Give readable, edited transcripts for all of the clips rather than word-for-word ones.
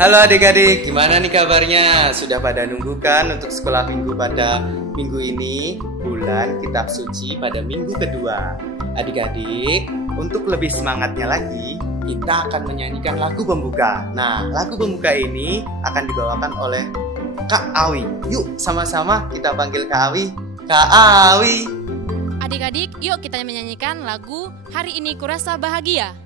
Halo adik-adik, gimana nih kabarnya? Sudah pada nunggu kan untuk sekolah minggu pada minggu ini? Bulan Kitab Suci pada minggu kedua. Adik-adik, untuk lebih semangatnya lagi, kita akan menyanyikan lagu pembuka. Nah, lagu pembuka ini akan dibawakan oleh Kak Awi. Yuk sama-sama kita panggil Kak Awi. Kak Awi. Adik-adik, yuk kita menyanyikan lagu Hari Ini Kurasa Bahagia.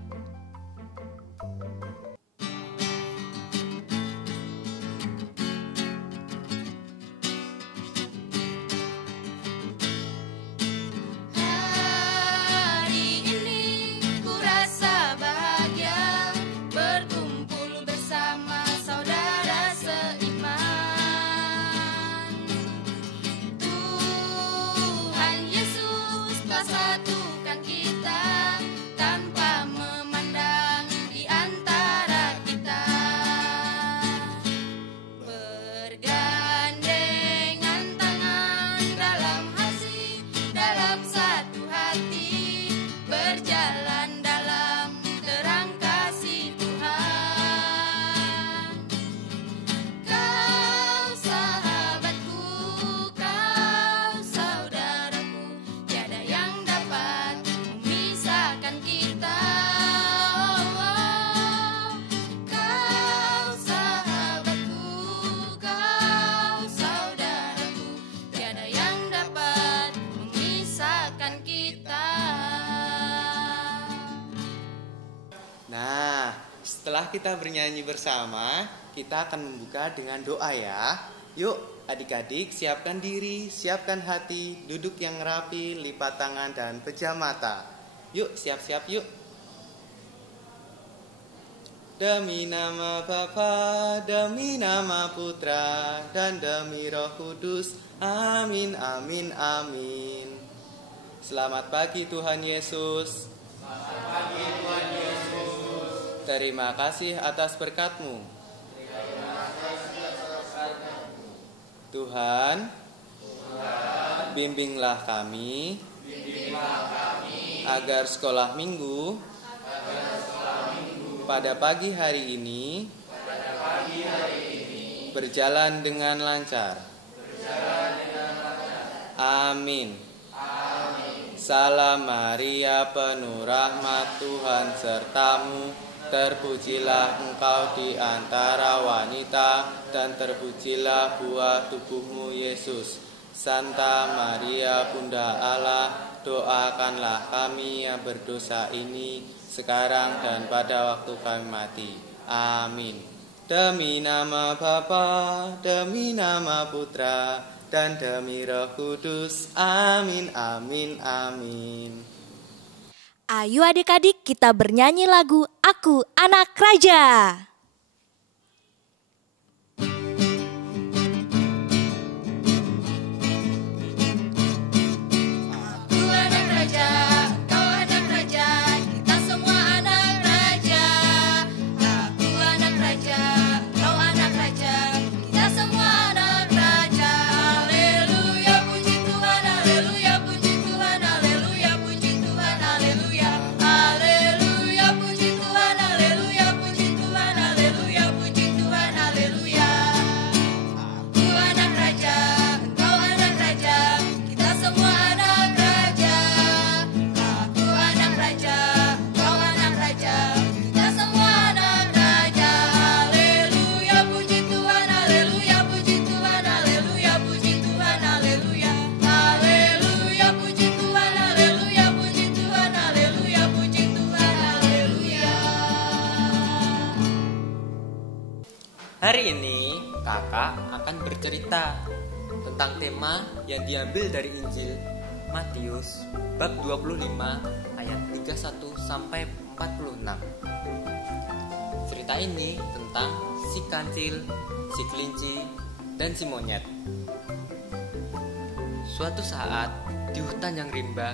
Nah, setelah kita bernyanyi bersama, kita akan membuka dengan doa ya. Yuk adik-adik, siapkan diri, siapkan hati, duduk yang rapi, lipat tangan dan pejam mata. Yuk siap-siap yuk. Demi nama Bapa, demi nama Putra, dan demi Roh Kudus. Amin, amin, amin. Selamat pagi Tuhan Yesus. Selamat pagi Tuhan Yesus. Terima kasih atas berkat-Mu. Tuhan, bimbinglah kami agar sekolah minggu pada pagi hari ini berjalan dengan lancar. Amin. Salam Maria, penuh rahmat, Tuhan sertamu. Terpujilah engkau di antara wanita, dan terpujilah buah tubuhmu Yesus. Santa Maria Bunda Allah, doakanlah kami yang berdosa ini, sekarang dan pada waktu kami mati. Amin. Demi nama Bapa, demi nama Putra, dan demi Roh Kudus. Amin, amin, amin. Ayo adik-adik kita bernyanyi lagu Aku Anak Raja. Hari ini kakak akan bercerita tentang tema yang diambil dari Injil Matius bab 25 ayat 31 sampai 46. Cerita ini tentang si kancil, si kelinci, dan si monyet. Suatu saat di hutan yang rimba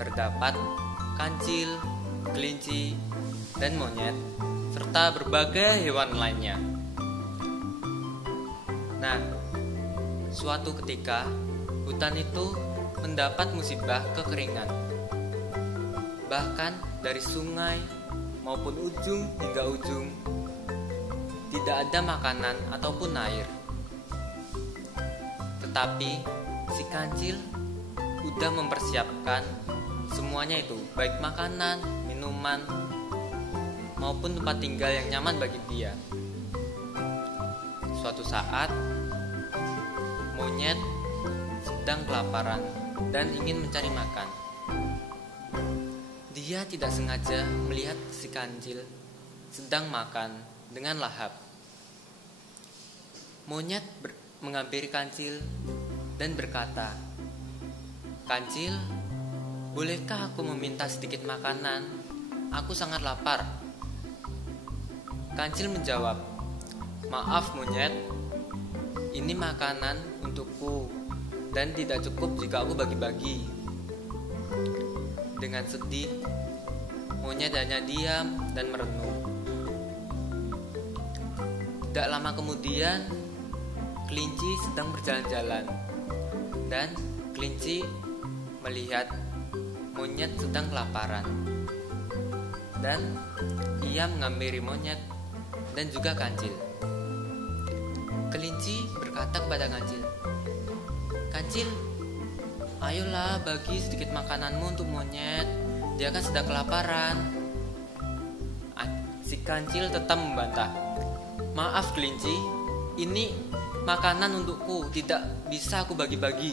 terdapat kancil, kelinci, dan monyet serta berbagai hewan lainnya. Nah, suatu ketika hutan itu mendapat musibah kekeringan. Bahkan dari sungai maupun ujung hingga ujung tidak ada makanan ataupun air. Tetapi si kancil udah mempersiapkan semuanya itu, baik makanan, minuman, maupun tempat tinggal yang nyaman bagi dia. Suatu saat, monyet sedang kelaparan dan ingin mencari makan. Dia tidak sengaja melihat si kancil sedang makan dengan lahap. Monyet menghampiri kancil dan berkata, "Kancil, bolehkah aku meminta sedikit makanan? Aku sangat lapar." Kancil menjawab, "Maaf monyet, ini makanan untukku dan tidak cukup jika aku bagi-bagi." Dengan sedih, monyet hanya diam dan merenung. Tidak lama kemudian, kelinci sedang berjalan-jalan dan kelinci melihat monyet sedang kelaparan dan ia menghampiri monyet dan juga kancil. Kelinci berkata kepada kancil, "Kancil, ayolah bagi sedikit makananmu untuk monyet, dia kan sedang kelaparan." Si kancil tetap membantah, "Maaf kelinci, ini makanan untukku, tidak bisa aku bagi-bagi."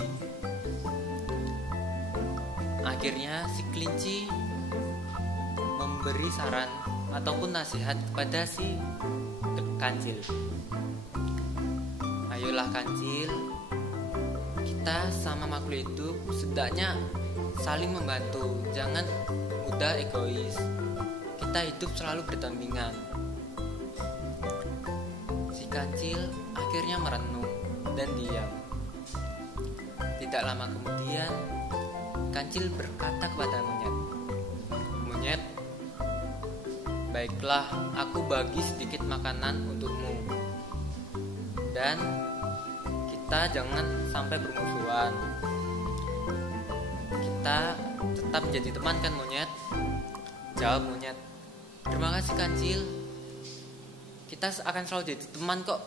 Akhirnya si kelinci memberi saran ataupun nasihat kepada si kancil. "Ayolah kancil, kita sama makhluk hidup setidaknya saling membantu, jangan mudah egois. Kita hidup selalu berdampingan." Si kancil akhirnya merenung dan diam. Tidak lama kemudian, kancil berkata kepada monyet, "Monyet, baiklah, aku bagi sedikit makanan untukmu. Dan kita jangan sampai bermusuhan. Kita tetap menjadi teman kan monyet?" Jawab monyet, "Terima kasih kancil. Kita akan selalu jadi teman kok.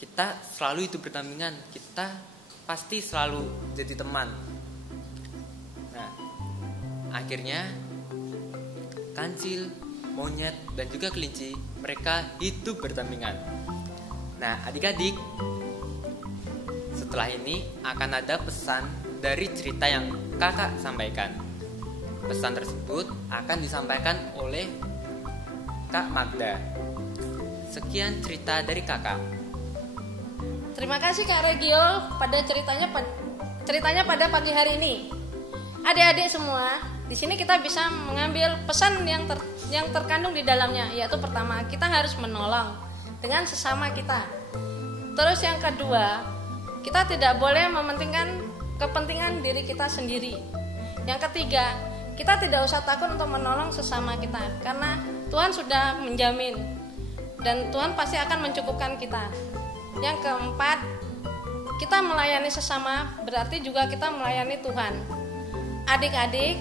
Kita selalu hidup berdampingan. Kita pasti selalu jadi teman." Nah, akhirnya kancil, monyet, dan juga kelinci mereka hidup berdampingan. Nah, adik-adik, setelah ini akan ada pesan dari cerita yang kakak sampaikan. Pesan tersebut akan disampaikan oleh Kak Magda. Sekian cerita dari kakak. Terima kasih Kak Regio pada ceritanya pada pagi hari ini. Adik-adik semua, di sini kita bisa mengambil pesan yang terkandung di dalamnya, yaitu pertama, kita harus menolong dengan sesama kita. Terus yang kedua, kita tidak boleh mementingkan kepentingan diri kita sendiri. Yang ketiga, kita tidak usah takut untuk menolong sesama kita, karena Tuhan sudah menjamin dan Tuhan pasti akan mencukupkan kita. Yang keempat, kita melayani sesama berarti juga kita melayani Tuhan. Adik-adik,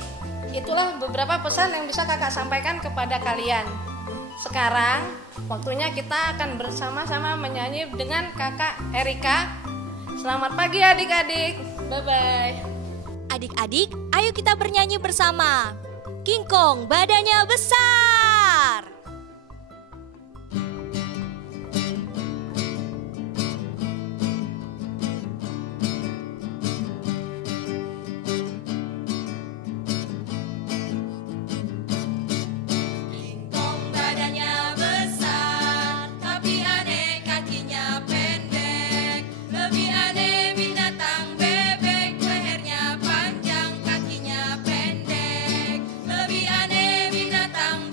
itulah beberapa pesan yang bisa kakak sampaikan kepada kalian. Sekarang waktunya kita akan bersama-sama menyanyi dengan kakak Erika. Selamat pagi adik-adik. Bye-bye. Adik-adik, ayo kita bernyanyi bersama. King Kong badannya besar. Lebih aneh binatang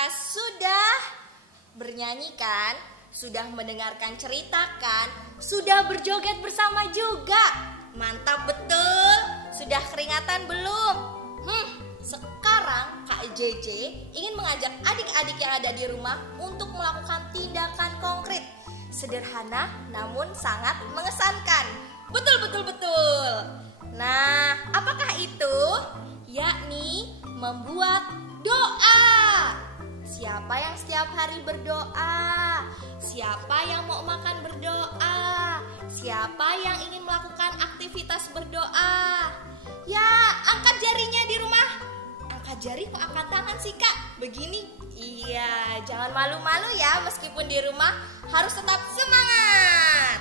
kita sudah bernyanyi kan? Sudah mendengarkan cerita kan? Sudah berjoget bersama juga. Mantap betul. Sudah keringatan belum? Sekarang Kak JJ ingin mengajak adik-adik yang ada di rumah untuk melakukan tindakan konkret. Sederhana namun sangat mengesankan. Betul. Nah, apakah itu? Yakni membuat doa. Siapa yang setiap hari berdoa? Siapa yang mau makan berdoa? Siapa yang ingin melakukan aktivitas berdoa? Ya, angkat jarinya di rumah. Angkat jari kok angkat tangan sih Kak? Begini. Iya, jangan malu-malu ya, meskipun di rumah harus tetap semangat.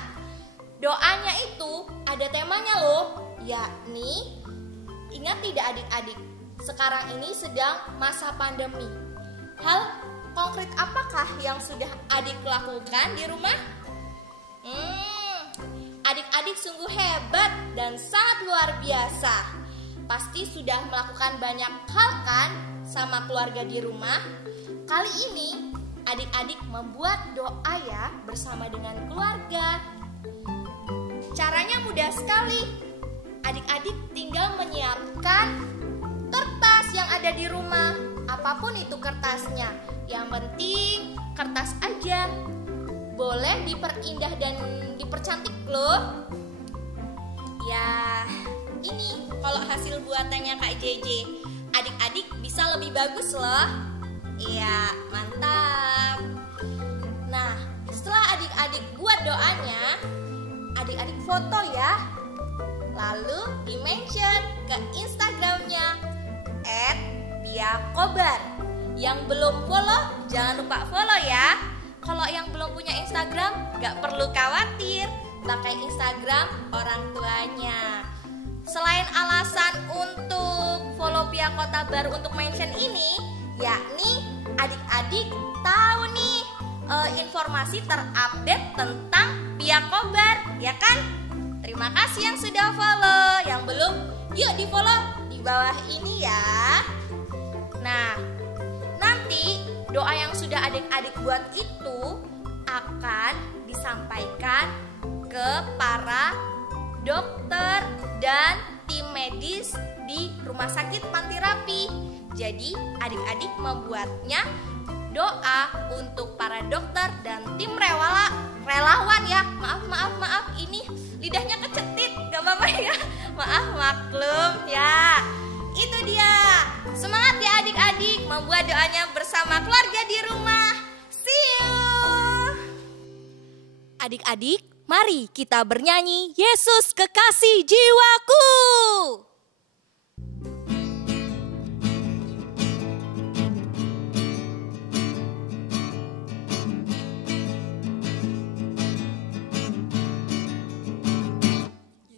Doanya itu ada temanya loh, yakni ingat tidak adik-adik, sekarang ini sedang masa pandemi. Hal konkret apakah yang sudah adik lakukan di rumah? Adik-adik sungguh hebat dan sangat luar biasa. Pasti sudah melakukan banyak hal kan sama keluarga di rumah. Kali ini adik-adik membuat doa ya bersama dengan keluarga. Caranya mudah sekali. Adik-adik tinggal menyiapkan kertas yang ada di rumah. Apapun itu kertasnya, yang penting kertas aja. Boleh diperindah dan dipercantik loh. Ya, ini kalau hasil buatannya Kak JJ. Adik-adik bisa lebih bagus loh. Iya, mantap. Nah, setelah adik-adik buat doanya, adik-adik foto ya. Lalu di-mention ke Instagramnya @biakobar. Yang belum follow, jangan lupa follow ya. Kalau yang belum punya Instagram, gak perlu khawatir, pakai Instagram orang tuanya. Selain alasan untuk follow Pia Kota Baru untuk mention ini, yakni adik-adik tahu nih informasi terupdate tentang Pia Kobar, ya kan? Terima kasih yang sudah follow, yang belum, yuk di follow di bawah ini ya. Nah, nanti doa yang sudah adik-adik buat itu akan disampaikan ke para dokter dan tim medis di Rumah Sakit Pantirapi. Jadi adik-adik membuatnya doa untuk para dokter dan tim relawan ya. Maaf, ini lidahnya kecetit, gak apa-apa ya. Maaf, maklum ya. Itu dia. Semangat ya adik-adik membuat doanya bersama keluarga di rumah. See you. Adik-adik, mari kita bernyanyi Yesus Kekasih Jiwaku.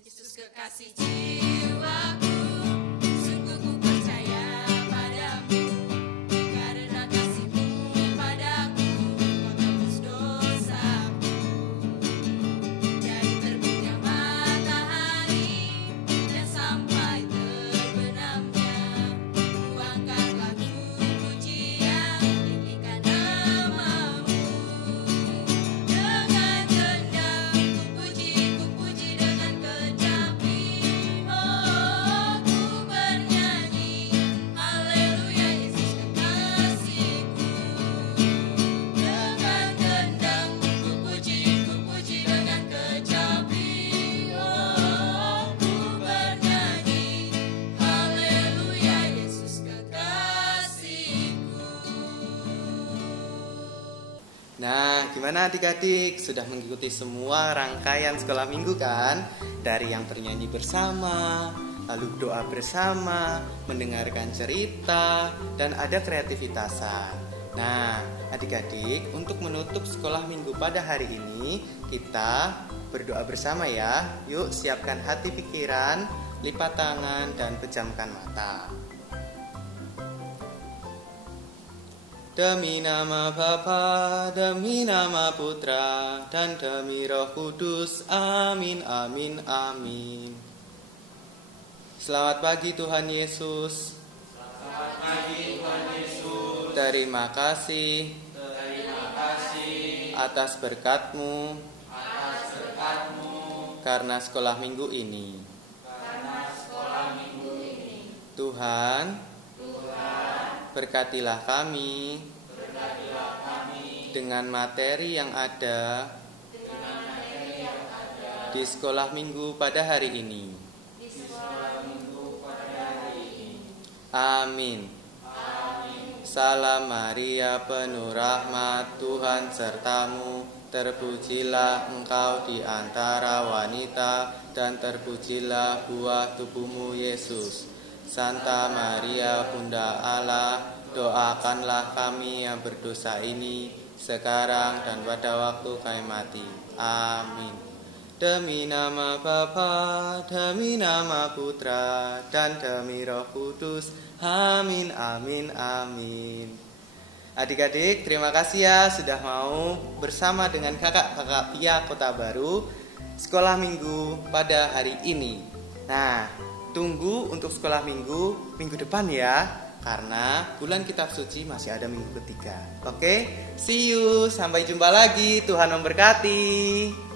Yesus kekasih jiwaku, sungguh ku percaya padamu, karena kasih-Mu padaku, Kau tebus dosaku. Dari terbitnya matahari dan sampai terbenamnya, Ku angkat lagu pujian, tinggikan nama-Mu. Dengan gendang ku puji dengan kecapi. Oh, ku bernyanyi, haleluya Yesus kekasihku. Dengan gendang ku puji dengan kecapi. Oh, ku bernyanyi, haleluya Yesus kekasihku. Nah, gimana adik-adik? Sudah mengikuti semua rangkaian sekolah minggu kan? Dari yang bernyanyi bersama, lalu doa bersama, mendengarkan cerita, dan ada kreativitasan. Nah, adik-adik, untuk menutup sekolah minggu pada hari ini, kita berdoa bersama ya. Yuk, siapkan hati pikiran, lipat tangan, dan pejamkan mata. Demi nama Bapa, demi nama Putra, dan demi Roh Kudus. Amin, amin, amin. Selamat pagi Tuhan Yesus. Selamat pagi Tuhan Yesus. Terima kasih atas berkat-Mu karena sekolah minggu ini. Tuhan, berkatilah kami dengan materi yang ada di sekolah minggu pada hari ini. Amin. Salam Maria, penuh rahmat, Tuhan sertamu. Terpujilah engkau di antara wanita, dan terpujilah buah tubuhmu, Yesus. Santa Maria, Bunda Allah, doakanlah kami yang berdosa ini, sekarang dan pada waktu kami mati. Amin. Demi nama Bapa, demi nama Putra, dan demi Roh Kudus. Amin, amin, amin. Adik-adik, terima kasih ya sudah mau bersama dengan kakak-kakak Pia Kota Baru sekolah minggu pada hari ini. Nah, tunggu untuk sekolah minggu depan ya, karena bulan kitab suci masih ada minggu ketiga. Oke, see you, sampai jumpa lagi. Tuhan memberkati.